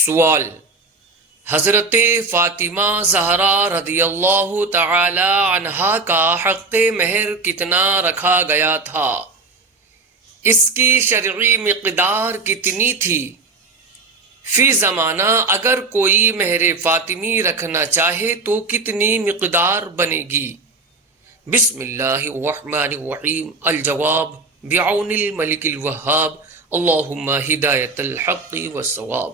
سوال: حضرت فاطمہ زہرا رضی اللہ تعالی عنہا کا حق مہر کتنا رکھا گیا تھا؟ اس کی شرعی مقدار کتنی تھی؟ فی زمانہ اگر کوئی مہر فاطمی رکھنا چاہے تو کتنی مقدار بنے گی؟ بسم اللہ الرحمن الرحیم۔ الجواب: بعون الملک الوہاب، اللہم ہدایت الحق والصواب۔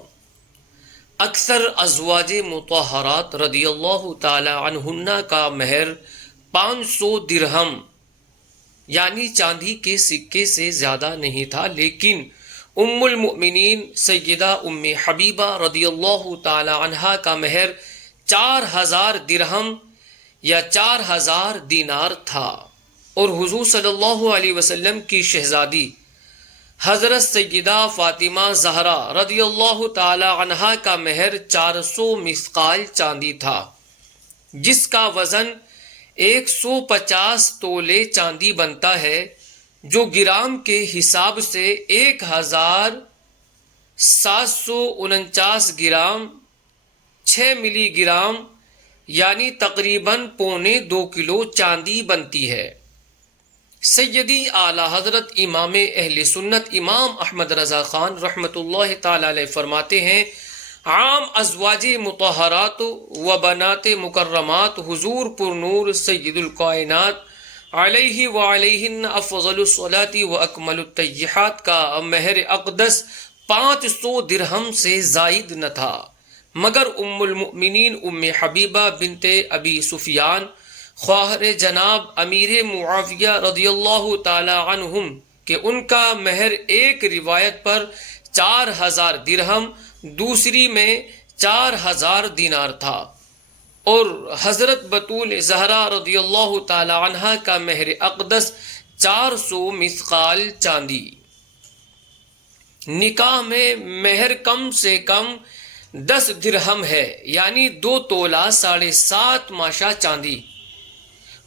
اکثر ازواج مطہرات رضی اللہ تعالی عنہن کا مہر 500 درہم یعنی چاندی کے سکے سے زیادہ نہیں تھا، لیکن ام المؤمنین سیدہ ام حبیبہ رضی اللہ تعالی عنہا کا مہر 4000 درہم یا 4000 دینار تھا، اور حضور صلی اللہ علیہ وسلم کی شہزادی حضرت سیدہ فاطمہ زہرا رضی اللہ تعالی عنہا کا مہر 400 مثقال چاندی تھا، جس کا وزن 150 تولے چاندی بنتا ہے، جو گرام کے حساب سے 1749 گرام 6 ملی گرام یعنی تقریباً 1.25 کلو چاندی بنتی ہے۔ سیدی اعلی حضرت امام اہل سنت امام احمد رضا خان رحمۃ اللہ تعالی علیہ فرماتے ہیں، عام ازواج مطہرات و بنات مکرمات حضور پر نور سید الکائنات علیہ وعلیہن افضل الصلاۃ و اکمل الطیحات کا مہر اقدس 500 درہم سے زائد نہ تھا، مگر ام المؤمنین ام حبیبہ بنت ابی سفیان خواہر جناب امیر معاویہ رضی اللہ تعالی عنہم کہ ان کا مہر ایک روایت پر 4000 درہم، دوسری میں 4000 دینار تھا، اور حضرت بطول زہرا رضی اللہ تعالی عنہا کا مہر اقدس 400 مثقال چاندی۔ نکاح میں مہر کم سے کم 10 درہم ہے، یعنی 2 تولہ 7.5 ماشا چاندی،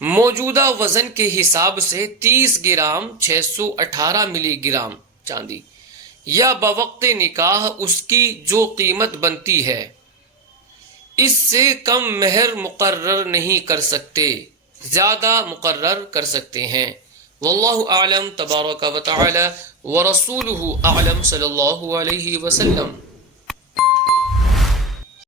موجودہ وزن کے حساب سے 30 گرام 618 ملی گرام چاندی، یا بوقت نکاح اس کی جو قیمت بنتی ہے، اس سے کم مہر مقرر نہیں کر سکتے، زیادہ مقرر کر سکتے ہیں۔ واللہ اعلم تبارک و تعالی ورسولہ اعلم صلی اللہ علیہ وسلم۔